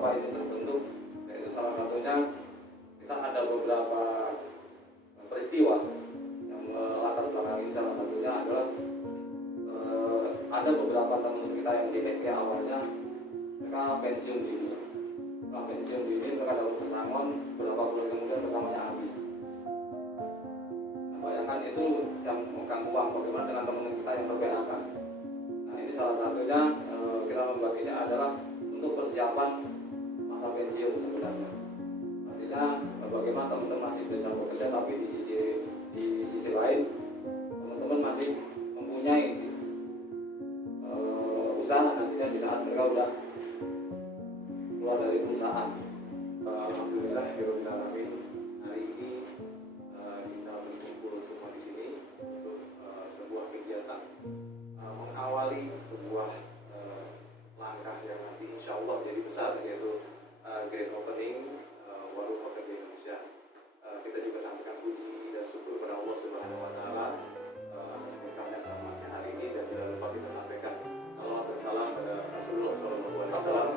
kenapa ini terbentuk, yaitu salah satunya kita ada beberapa peristiwa yang latar belakang ini. Salah satunya adalah ada beberapa teman kita yang di PT awalnya mereka pensiun dini. Setelah pensiun dini mereka dapat pesangon, beberapa bulan kemudian pesangonnya habis. Nah, bayangkan itu yang memegang uang, bagaimana dengan teman kita yang ber-PHK. Nah, ini salah satunya kita membaginya adalah untuk persiapan masa pensiun sebenarnya. Artinya bagaimana teman-teman masih bisa bekerja, tapi di sisi lain teman-teman masih mempunyai usaha nantinya di saat mereka udah keluar dari perusahaan. Alhamdulillah, Alhamdulillah. Hari ini kita berkumpul semua di sini untuk sebuah kegiatan mengawali sebuah langkah yang nanti insya Allah jadi besar, yaitu grand opening warung pekerja Indonesia. Kita juga sampaikan puji dan syukur kepada Allah Subhanahu Wa Taala atas berkahnya rahmatnya hari ini, dan tidak lupa kita sampaikan salawat dan salam pada Rasulullah SAW.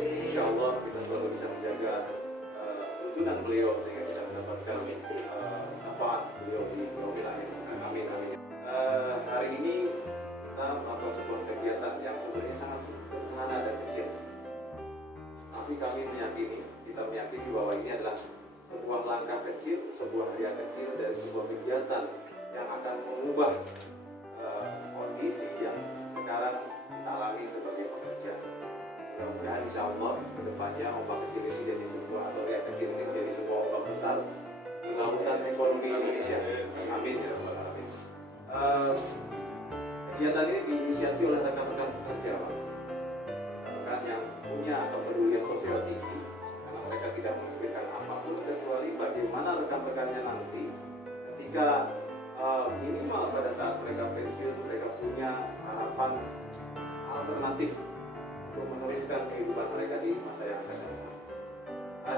Insya Allah kita selalu bisa menjaga tuntunan beliau sehingga bisa mendapatkan syafaat beliau di yaumil akhir. Amin amin. Hari ini kita melakukan sebuah kegiatan yang sebenarnya sangat sederhana dan kecil, tapi kita meyakini bahwa ini adalah sebuah langkah kecil, sebuah ria kecil dari sebuah kegiatan yang akan mengubah kondisi yang sekarang kita alami sebagai pekerja. Mudah-mudahan insya Allah kedepannya ombak kecil ini jadi sebuah, atau ria kecil ini menjadi sebuah ombak besar di lautan ekonomi Indonesia. Amin ya rabbal alamin. Kegiatan ini diinisiasi oleh rekan-rekan pekerja, Pak. Rekan yang punya kepedulian sosial tinggi, karena mereka tidak memikirkan apapun kecuali bagaimana rekan-rekannya nanti ketika minimal pada saat mereka pensiun, mereka punya harapan alternatif untuk meneruskan kehidupan mereka di masa yang akan datang.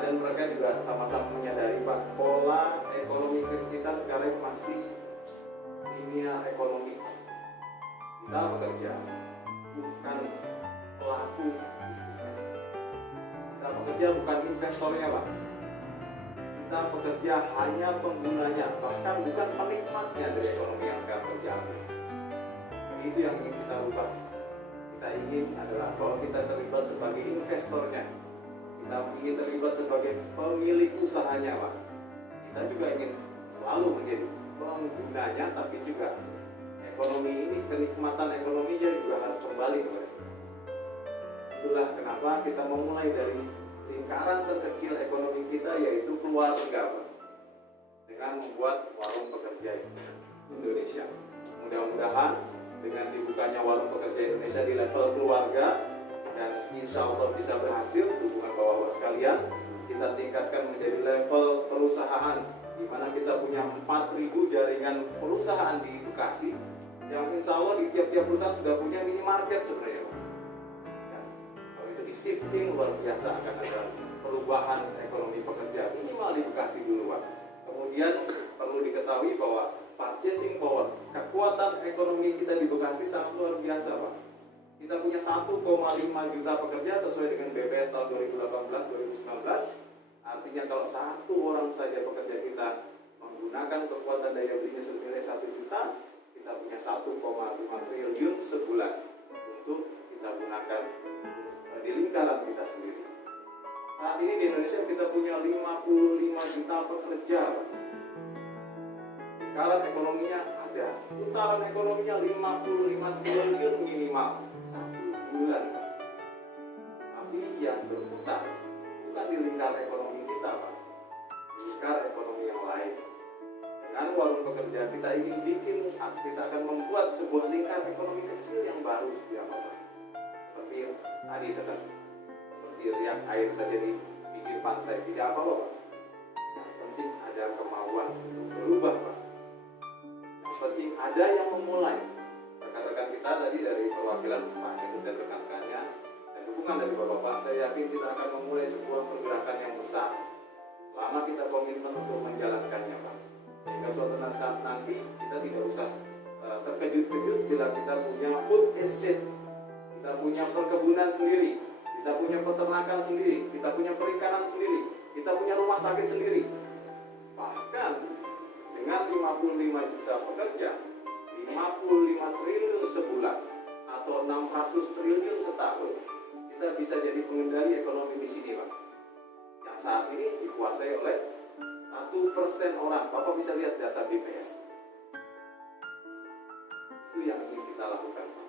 Dan mereka juga sama-sama menyadari, Pak, pola ekonomi kita sekarang masih linear ekonomi. Kita bekerja, bukan pelaku bisnisnya. Kita bekerja bukan investornya, Pak. Kita bekerja hanya penggunanya, bahkan bukan penikmatnya dari ekonomi yang sekarang terjadi. Begitu yang ingin kita rubah. Kita ingin adalah bahwa kita terlibat sebagai investornya. Kita ingin terlibat sebagai pemilik usahanya, Pak. Kita juga ingin selalu menjadi penggunanya, tapi juga ekonomi ini, kenikmatan ekonominya juga harus kembali kepada kita. Itulah kenapa kita memulai dari lingkaran terkecil ekonomi kita, yaitu keluarga, Pak, dengan membuat warung pekerja Indonesia. Mudah-mudahan dengan dibukanya warung pekerja Indonesia di level keluarga, dan insya Allah bisa berhasil, hubungan bawah sekalian, kita tingkatkan menjadi level perusahaan, di mana kita punya 4.000 jaringan perusahaan di Bekasi, yang insya Allah di tiap-tiap perusahaan sudah punya minimarket sebenarnya, Pak. Ya, kalau itu di shifting luar biasa, akan ada perubahan ekonomi pekerja minimal di Bekasi dulu, Pak. Kemudian perlu diketahui bahwa purchasing power, kekuatan ekonomi kita di Bekasi sangat luar biasa, Pak. Kita punya 1,5 juta pekerja sesuai dengan BPS tahun 2018-2019. Artinya kalau satu orang saja pekerja kita menggunakan kekuatan daya belinya senilai 1 juta, kita punya 1,5 triliun sebulan untuk kita gunakan di lingkaran kita sendiri. Saat ini di Indonesia kita punya 55 juta pekerja. Lingkaran ekonominya ada, putaran ekonominya 55 triliun minimal satu bulan. Tapi yang berputar bukan di lingkar ekonomi kita, Pak, di lingkar ekonomi yang lain. Dengan warung pekerja kita ingin kita akan membuat sebuah lingkar ekonomi kecil yang baru setiap Pak. Seperti tadi seperti riak air saja di pinggir pantai, tidak apa-apa, Pak. Yang penting ada kemauan untuk berubah, Pak. Yang penting ada yang memulai. Rekan-rekan kita tadi dari perwakilan Pak Heru dan rekan-rekannya dan dukungan dari Bapak-Bapak, saya yakin kita akan memulai sebuah pergerakan yang besar selama kita komitmen untuk menjalankannya, Pak. Sehingga suatu saat nanti kita tidak usah terkejut-kejut bila kita punya food estate, kita punya perkebunan sendiri, kita punya peternakan sendiri, kita punya perikanan sendiri, kita punya rumah sakit sendiri. Bahkan dengan 55 juta pekerja, 55 triliun sebulan atau 600 triliun setahun, kita bisa jadi pengendali ekonomi di sini, Pak. Yang saat ini dikuasai oleh 1% orang. Bapak bisa lihat data BPS. Itu yang ingin kita lakukan, Pak.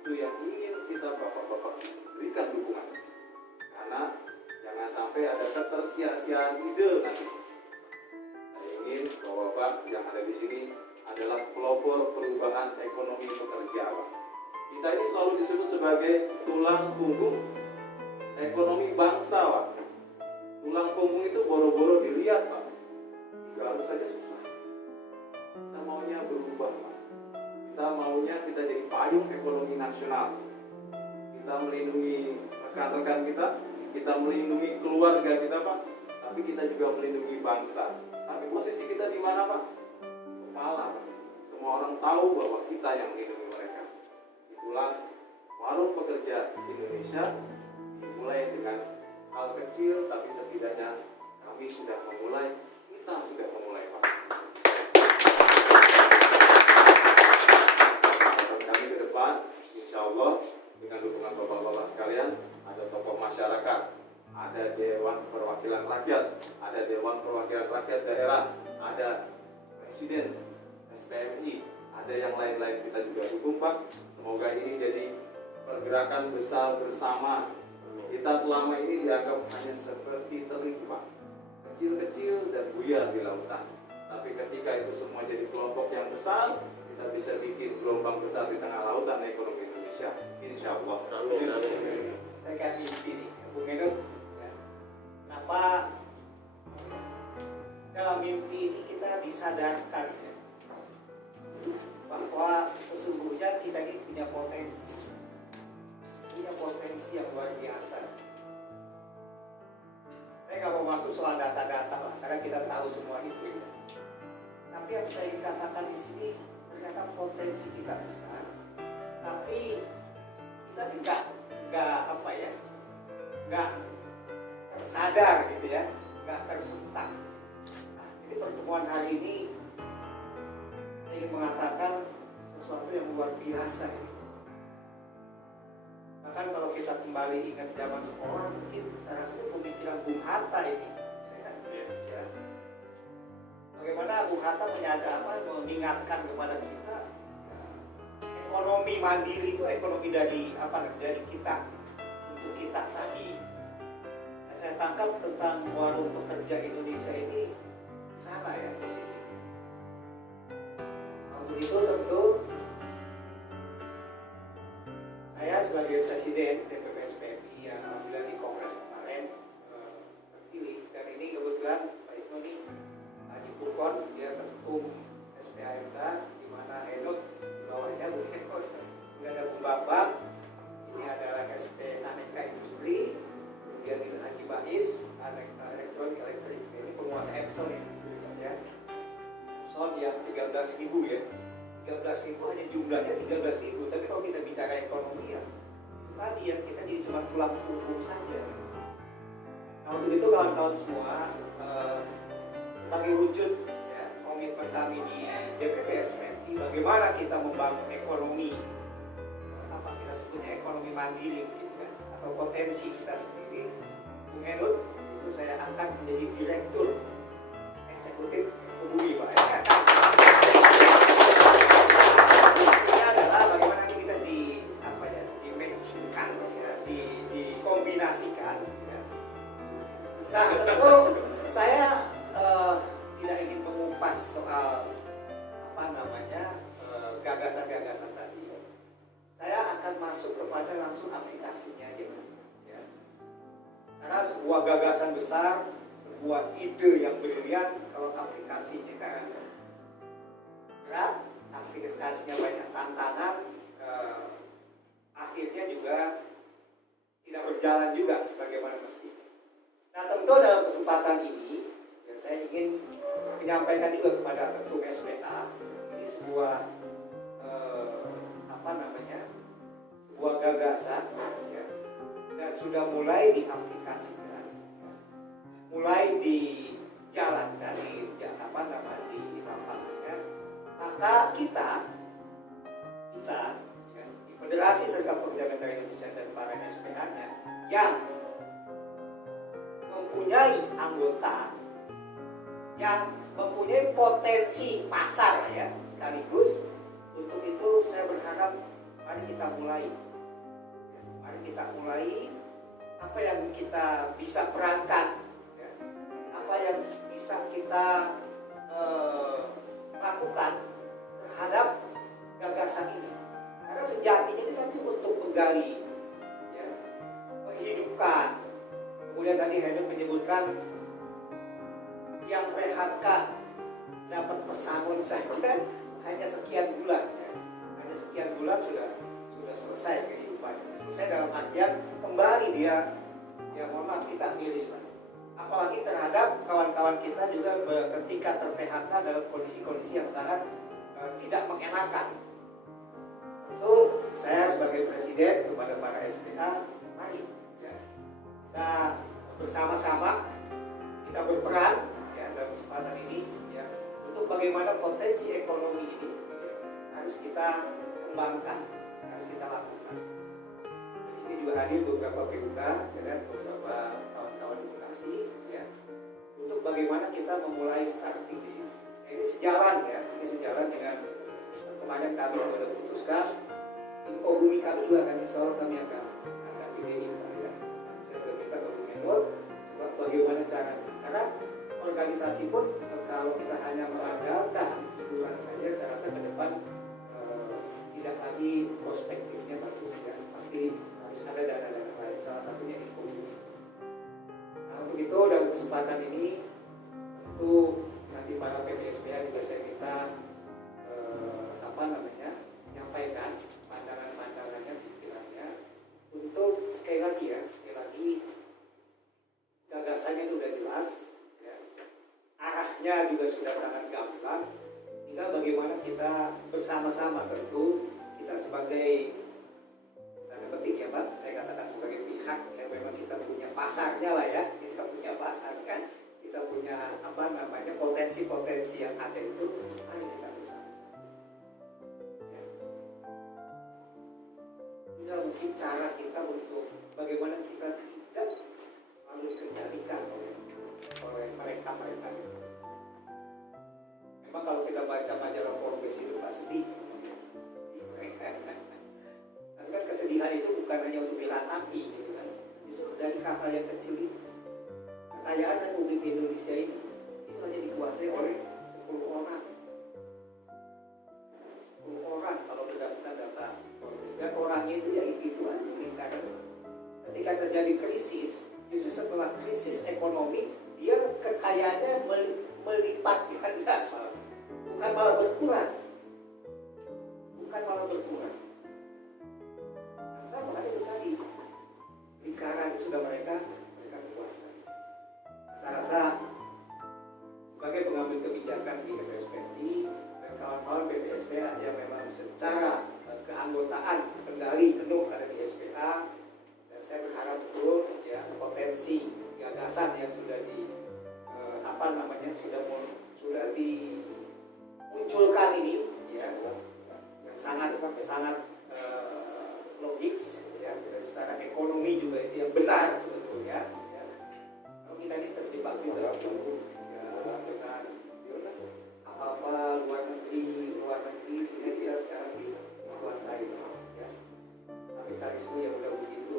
Itu yang ingin kita Bapak-Bapak berikan dukungan. Karena jangan sampai ada ketersia-siaan ide nanti. Saya ingin Bapak yang ada di sini adalah pelopor perubahan ekonomi pekerja, Pak. Kita ini selalu disebut sebagai tulang punggung ekonomi bangsa, Pak. Tulang punggung itu boro-boro dilihat, Pak. Digaruk saja susah. Kita maunya berubah, Pak. Kita maunya kita jadi payung ekonomi nasional. Kita melindungi rekan-rekan kita melindungi keluarga kita, Pak. Tapi kita juga melindungi bangsa. Tapi posisi kita di mana, Pak? Kepala, Pak. Semua orang tahu bahwa kita yang melindungi mereka. Itulah warung pekerja Indonesia dimulai dengan hal kecil, tapi setidaknya kami sudah memulai, kita sudah memulai, Pak. Dan kami ke depan, insya Allah dengan dukungan Bapak-Bapak sekalian, ada tokoh masyarakat, ada Dewan Perwakilan Rakyat, ada Dewan Perwakilan Rakyat Daerah, ada Presiden SPMI, ada yang lain-lain kita juga dukung, Pak. Semoga ini jadi pergerakan besar bersama. Kita selama ini dianggap hanya seperti teri, Pak, kecil-kecil dan buyar di lautan. Tapi ketika itu semua jadi kelompok yang besar, kita bisa bikin gelombang besar di tengah lautan ekonomi Indonesia. Insya Allah. Amin. Saya kasih mimpi nih, Bung Edo. Ya. Kenapa dalam mimpi ini kita disadarkan ya, bahwa sesungguhnya kita ini punya potensi yang luar biasa. Saya nggak mau masuk soal data-data lah, karena kita tahu semua itu. Ya. Tapi yang saya ingin katakan di sini, ternyata potensi kita besar, tapi kita nggak tersadar gitu ya, nggak tersentak. Nah, jadi pertemuan hari ini saya ingin mengatakan sesuatu yang luar biasa ini. Bahkan kalau kita kembali ingat zaman sekolah, mungkin saya rasa itu pemikiran Bung Hatta ini. Ya. Bagaimana Bung Hatta mengingatkan kepada kita, ya, ekonomi mandiri itu ekonomi dari kita untuk kita tadi. Nah, saya tangkap tentang warung pekerja Indonesia ini salah ya posisi. Untuk itu tentu saya sebagai Presiden DPP SPMI yang alhamdulillah di Kongres kemarin terpilih, dan ini kebetulan Pak Ibnu nih Haji Purkon, dia ketum SPAMK, di mana Henut di bawahnya kemudian ada Bung Bambang, ini adalah SP Aneka Industri, kemudian ini Haji Bais, Aneka Elektronik Elektrik, ini penguasa Epson ya. Epson yang 13.000 ya. 13.000 hanya jumlahnya 13.000, tapi kalau kita bicara ekonomi ya itu tadi ya, kita jadi cuma tulang punggung saja. Nah untuk itu kawan-kawan semua, sebagai wujud ya, komitmen kami di DPP SPMI, bagaimana kita membangun ekonomi, apa kita sebutnya ekonomi mandiri gitu kan, atau potensi kita sendiri. Bung Henut itu saya angkat menjadi Direktur Eksekutif Kebumi, Pak. Adalah bagaimana kita dimatchingkan ya, dikombinasikan ya. Nah tentu saya tidak ingin mengupas soal gagasan-gagasan tadi ya. Saya akan masuk kepada langsung aplikasinya aja ya. Karena sebuah gagasan besar, sebuah ide yang brilian, kalau aplikasinya kan berat, aplikasinya banyak tantangan, akhirnya juga tidak berjalan juga sebagaimana mestinya. Nah tentu dalam kesempatan ini ya, saya ingin menyampaikan juga kepada ketum SPA, ini sebuah sebuah gagasan ya, dan dan sudah mulai diaplikasikan, mulai dijalankan di lapangannya, maka kita ya, di Federasi Serikat Pekerja Migran Indonesia dan para SPA-nya yang mempunyai anggota yang mempunyai potensi pasar ya, sekaligus untuk itu saya berharap mari kita mulai apa yang kita bisa perankan ya, apa yang bisa kita lakukan terhadap gagasan ini, karena sejatinya ini nanti untuk menggali ya, menghidupkan. Kemudian tadi Henry menyebutkan yang PHK dapat pesangon saja hanya sekian bulan ya. Hanya sekian bulan sudah selesai kehidupannya. Selesai dalam artian kembali dia ya, mohon maaf, kita miris lah. Apalagi terhadap kawan-kawan kita juga ketika ter-PHK dalam kondisi-kondisi yang sangat tidak mengenakan. Tentu saya sebagai presiden kepada para SPA, mari ya, kita bersama-sama kita berperan ya, dalam kesempatan ini ya, untuk bagaimana potensi ekonomi ini ya, harus kita kembangkan, harus kita lakukan. Di sini juga hadir beberapa PUK, saya lihat beberapa kawan-kawan di Bekasi ya, untuk bagaimana kita memulai starting di sini. Nah, ini sejalan ya, ini sejalan dengan kemarin kami sudah putuskan, info bumi kami juga akan, insya Allah kami akan pilih ya. Saya sudah minta ke Bu Menwot bagaimana caranya, karena organisasi pun kalau kita hanya mengandalkan hiburan saja, saya rasa ke depan tidak lagi prospektifnya bagus ya, pasti harus ada dana-dana lain, salah satunya info. Nah, untuk itu dalam kesempatan ini tentu nanti para PPSPA juga saya minta menyampaikan pandangan-pandangannya, pikirannya, untuk sekali lagi gagasannya sudah jelas ya. Arahnya juga sudah sangat gamblang, tinggal bagaimana kita bersama-sama, tentu kita sebagai tanda petik ya Pak, saya katakan sebagai pihak yang memang kita punya pasarnya lah ya, kita punya pasar kan, kita punya potensi-potensi yang ada itu, mari kita bersama-sama ya. Tinggal mungkin cara kita untuk bagaimana kita tidak selalu dikendalikan oleh mereka-mereka. Memang kalau kita baca majalah Forbes itu pasti kan kesedihan itu bukan hanya untuk diratapi gitu kan. Justru dari hal yang kecil itu, kekayaan Republik Indonesia ini itu hanya dikuasai oleh 10 orang. 10 orang kalau berdasarkan data Forbes, dan orangnya itu ya itu aja lingkaran. Ketika terjadi krisis, justru setelah krisis ekonomi, dia kekayaannya melipat ganda, bukan malah berkurang. Karena itu tadi lingkaran sudah mereka kuasai. Saya rasa sebagai pengambil kebijakan di PPSPI dan kawan-kawan PPSPA yang memang secara keanggotaan kendali penuh ada di SPA, dan saya berharap betul ya potensi gagasan yang sudah sudah dimunculkan ini ya, yang sangat logis ya, secara ekonomi juga itu yang benar sebetulnya ya. Kalau kita ini terjebak di dalam ya, dengan apa-apa luar negeri sehingga kita sekarang dikuasai ya. Kapitalisme yang udah begitu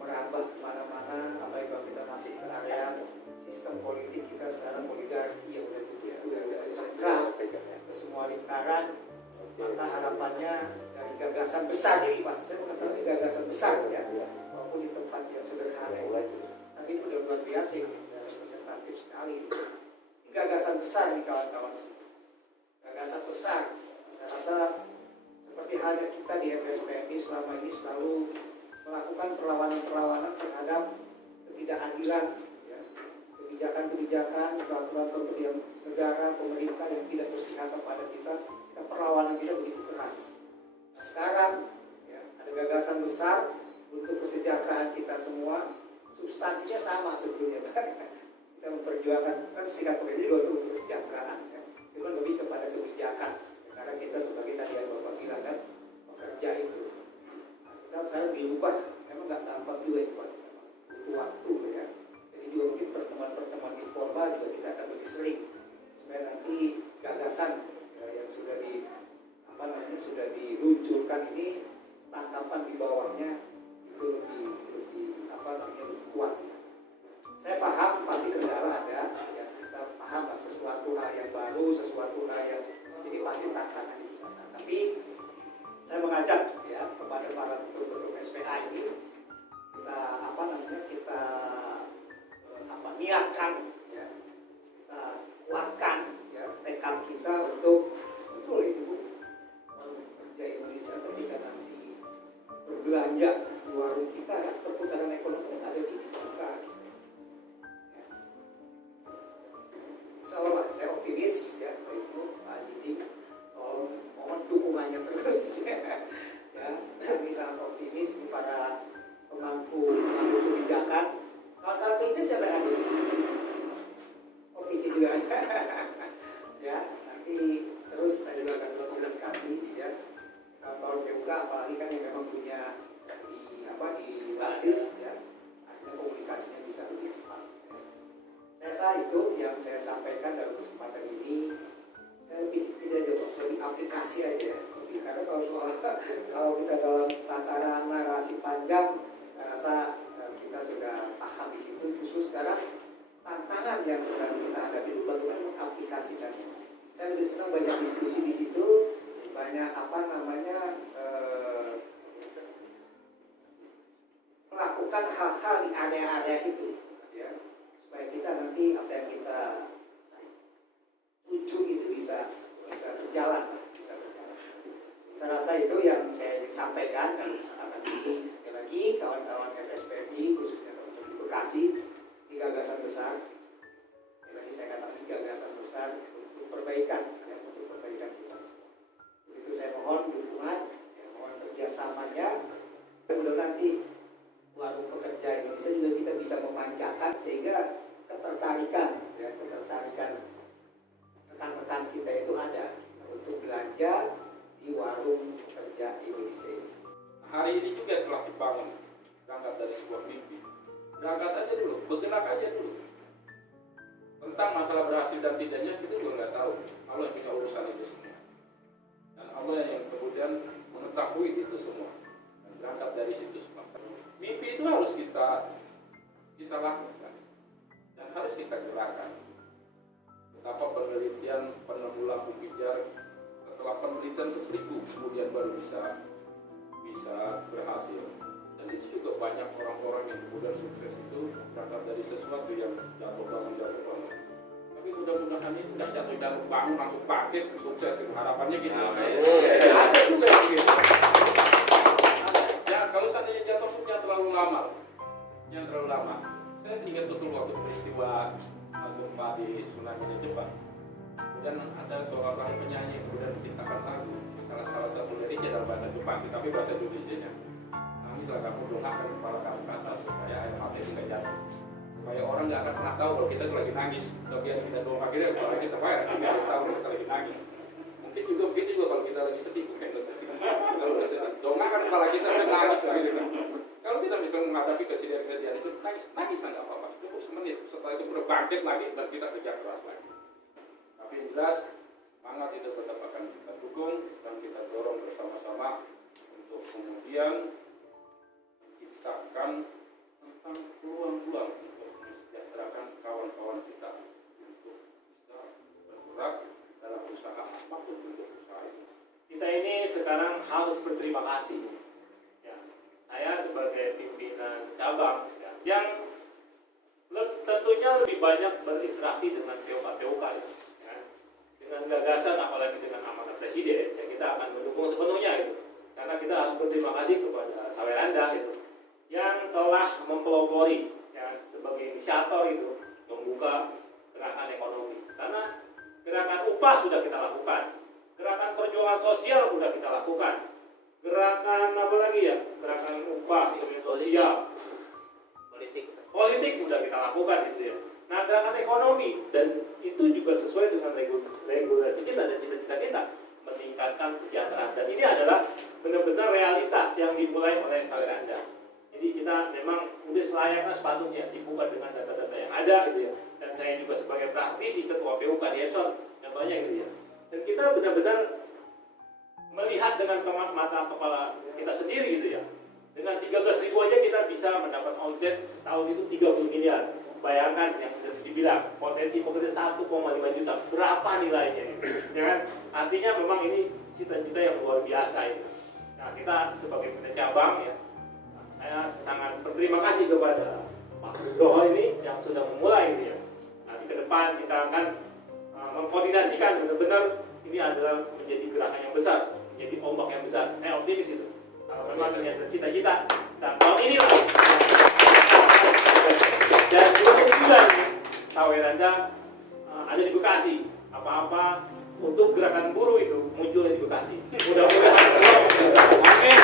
merambah kemana-mana, apalagi kalau kita masuk ke area sistem politik kita sekarang oligarki yang udah cengkram ke semua lingkaran. Maka harapannya dari gagasan besar ini Pak, saya mengatakan gagasan besar ya, walaupun di tempat yang sederhana tapi itu udah luar biasa, representatif sekali. Ini gagasan besar nih kawan-kawan semua, gagasan besar. Saya rasa seperti halnya kita di FSPMI selama ini selalu melakukan perlawanan terhadap ketidakadilan ya, kebijakan-kebijakan, peraturan pemberian negara, pemerintah yang tidak berpihak kepada kita perlawanan kita begitu keras. Nah, sekarang ya, ada gagasan besar untuk kesejahteraan kita semua, substansinya sama sebetulnya. Kita memperjuangkan kan serikat pekerja juga untuk kesejahteraan, kan? Cuma lebih kepada kebijakan. Karena kita sebagai tadi yang Bapak bilang kan, pekerja itu, kita sekarang diubah, memang nggak gampang juga itu, Pak. Butuh waktu ya. Jadi juga mungkin pertemuan-pertemuan informal juga kita akan lebih sering, supaya nanti gagasan ya, yang sudah diluncurkan ini, tangkapan di bawahnya itu lebih kuat. Saya paham pasti kendala ada, ya, kita paham lah sesuatu hal yang baru, sesuatu hal yang jadi pasti tantangan di sana. Tapi saya mengajak ya kepada para ketua SPA ini kita niatkan ya, kita kuatkan ya tekad kita untuk betul itu kerja Indonesia ketika nanti berbelanja di warung kita ya, perputaran ekonomi yang ada di kita. Ya. Insya Allah saya optimis ya, itu Pak Didi, mohon dukungannya terus ya. Kami sangat optimis para pemangku kebijakan. Kalau PC siapa yang hadir? Oh PC juga ya, nanti terus saya juga akan berkomunikasi ya. Kalau PMK apalagi kan yang memang punya di basis ya, artinya komunikasinya bisa lebih cepat ya. Saya rasa itu yang saya sampaikan dalam kesempatan ini. Saya tidak jauh lebih aplikasi aja lebih, karena kalau kita dalam tataran narasi panjang, saya rasa kita sudah paham di situ. Justru sekarang tantangan yang sedang kita hadapi itu bagaimana mengaplikasikannya. Saya lebih senang banyak diskusi di situ, banyak melakukan hal-hal di area-area itu, ya, supaya kita nanti apa yang kita tuju itu bisa berjalan. Saya rasa itu yang saya ingin sampaikan dan kesempatan ini. Sekali lagi kawan-kawan FSPMI khususnya untuk di Bekasi, di gagasan besar. Sekali lagi saya katakan gagasan besar untuk perbaikan ya, untuk perbaikan kita semua. Begitu saya mohon dukungan, ya, mohon kerjasamanya. Mudah-mudahan nanti warung pekerja Indonesia juga kita bisa memanjakan sehingga ketertarikan rekan-rekan kita itu ada untuk belanja di warung pekerja Indonesia ini. Hari ini juga telah dibangun, berangkat dari sebuah mimpi. Berangkat aja dulu, bergerak aja dulu. Tentang masalah berhasil dan tidaknya kita juga nggak tahu. Allah yang punya urusan itu semua. Dan Allah yang kemudian mengetahui itu semua. Dan berangkat dari situ semua. Mimpi itu harus kita lakukan dan harus kita gerakkan. Betapa penelitian penemu lampu pijar setelah penelitian ke-1000 kemudian baru bisa berhasil. Dan itu juga banyak orang-orang yang kemudian sukses itu berangkat dari sesuatu yang jatuh bangun. Tapi mudah-mudahan itu nggak jatuh bangun langsung bangkit sukses, harapannya gitu. Ada juga yang gitu. Ya kalau seandainya jatuh pun yang terlalu lama. Saya ingat betul waktu peristiwa gempa di tsunami Jepang. Kemudian ada seorang penyanyi kemudian menciptakan lagu, salah satu liriknya dalam bahasa Jepang, tapi bahasa Indonesianya. Nangislah kamu, dongakkan kepala kamu ke atas supaya air mata tidak jatuh. Supaya orang nggak akan pernah tahu kalau kita itu lagi nangis. Bagian kita dongak kita, kepala kita bayar, kita nggak tahu kalau kita lagi nangis. Mungkin juga kalau kita lagi sedih, kalau udah sedih, dongakkan kepala kita dan nangis lagi. Kalau kita bisa menghadapi kesedihan itu, nangis nggak apa-apa. Cukup semenit. Setelah itu udah bangkit lagi dan kita kerja keras lagi. Tapi yang jelas, semangat itu tetap akan kita dukung dan kita dorong bersama-sama untuk kemudian menciptakan tentang peluang-peluang untuk mensejahterakan kawan-kawan kita untuk bisa bergerak dalam usaha apapun bentuk usaha itu. Kita ini sekarang harus berterima kasih. Ya, saya sebagai pimpinan cabang yang tentunya lebih banyak berinteraksi dengan POK ya. Dengan gagasan apalagi dengan amanat presiden ya, kita akan mendukung sepenuhnya itu, karena kita harus berterima kasih kepada Sawelanda itu yang telah mempelopori ya, sebagai inisiator itu membuka gerakan ekonomi, karena gerakan upah sudah kita lakukan, gerakan perjuangan sosial sudah kita lakukan, gerakan apa lagi ya, gerakan upah sosial, politik udah kita lakukan gitu ya. Nah, gerakan ekonomi dan itu juga sesuai dengan regulasi kita dan cita-cita kita meningkatkan kesejahteraan. Dan ini adalah benar-benar realita yang dimulai oleh Sawiranda. Jadi kita memang udah selayaknya sepatutnya dibuka dengan data-data yang ada gitu ya. Dan saya juga sebagai praktisi ketua PUK di Epson contohnya gitu ya. Dan kita benar-benar melihat dengan mata kepala kita sendiri gitu ya. Dengan 13.000 aja kita bisa mendapat omset setahun itu 30 miliar. Bayangkan yang dibilang potensi 1,5 juta, berapa nilainya? Ya kan? Artinya memang ini cita-cita yang luar biasa itu. Nah, kita sebagai cabang ya, saya sangat berterima kasih kepada Pak Nugroho ini yang sudah memulai ini ya. Nanti ke depan kita akan mengkoordinasikan benar-benar ini adalah menjadi gerakan yang besar, menjadi ombak yang besar. Saya optimis itu. Kalau memang ternyata cita-cita, dan tahun ini lah. Dan juga tujuan Sawiranda ada di Bekasi. Apa-apa untuk gerakan buruh itu muncul di Bekasi. Mudah-mudahan. Amin.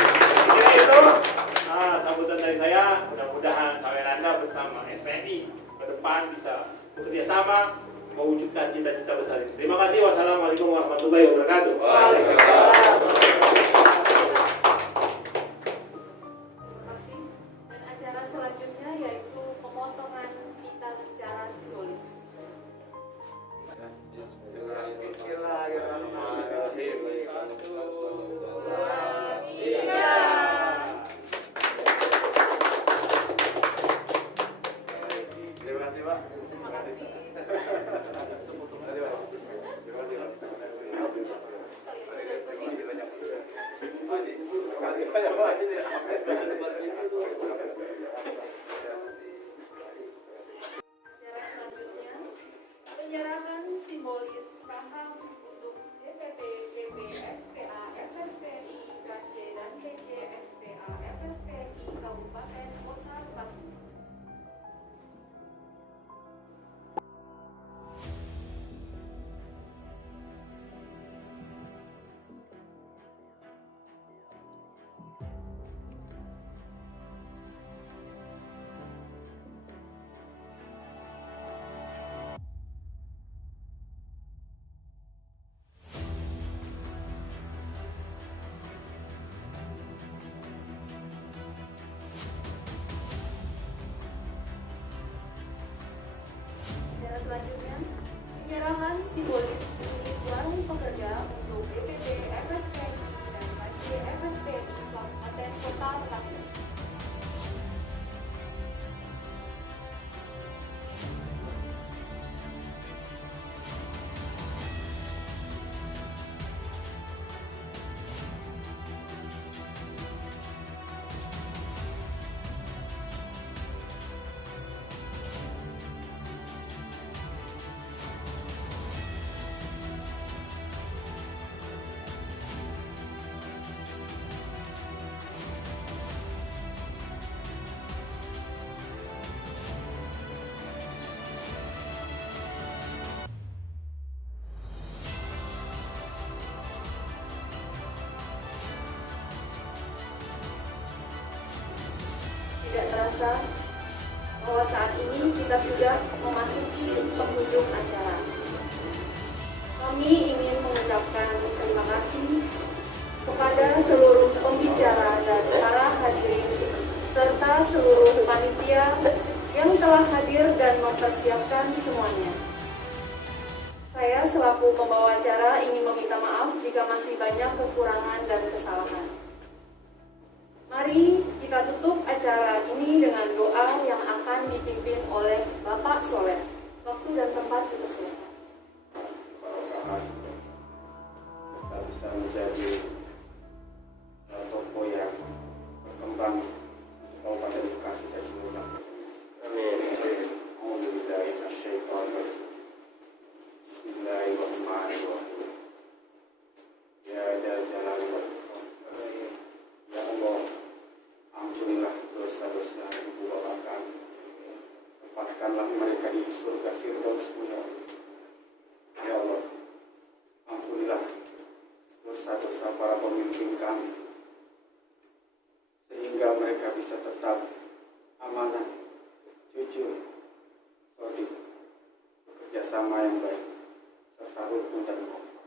Kira itu sambutan dari saya. Mudah-mudahan Sawiranda bersama SPNI ke depan bisa bekerja sama mewujudkan cita-cita besar ini. Terima kasih. Wassalamualaikum warahmatullahi wabarakatuh. Penyerahan simbolis saham untuk DPP GB SPA FSPI KC dan KC SPA FSPI Kabupaten Kota Bekasi. Selanjutnya, penyerahan simbolis unit warung pekerja untuk DPP FSPI dan KC FSPI Kabupaten Kota Bekasi. Tidak terasa bahwa saat ini kita sudah memasuki penghujung acara. Kami ingin mengucapkan terima kasih kepada seluruh pembicara dan para hadirin serta seluruh panitia yang telah hadir dan mempersiapkan semuanya. Saya selaku pembawa acara ingin meminta maaf jika masih banyak kekurangan dan kesalahan. Mari kita tutup acara ini dengan doa yang akan dipimpin oleh Bapak Soleh. Waktu dan tempat dipersilakan. Kita bisa menjadi toko yang berkembang untuk Kabupaten Bekasi dan seluruh rakyat. Amin. Bismillahirrahmanirrahim. Ya Dzal Jalali wal Ikram. Ya Allah, ampunilah dosa-dosa ibu bapak kami. Tempatkanlah mereka di surga Firdaus-Mu ya Allah. Ya Allah, ampunilah dosa-dosa para pemimpin kami, sehingga semoga mereka bisa tetap amanah, jujur, shodiq, bekerja sama yang baik, serta rukun dan kompak.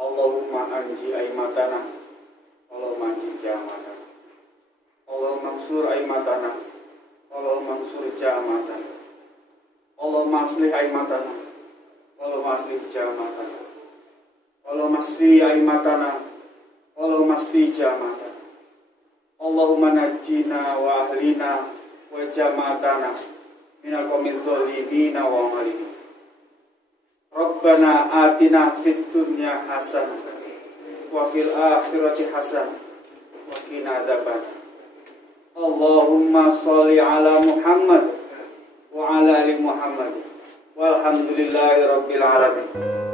Allahumma anji aimatana, Allahumma anji jamatana, Allahumma mansur aimatana, Allahumma mansur jamatana, Allahumma aslih aimatana, Allahumma aslih jamatana, Allahumma asfi aimatana, Allahumma asfi jamatana, Allahumma najjina wa ahlina wa jamatana minal qawmil zalimina wa amalina. Rabbana atina fid dunya hasanah wa fil akhirati hasanah wa qina adzabannar. Allahumma sholli ala Muhammad wa ala ali Muhammad walhamdulillahi rabbil alamin.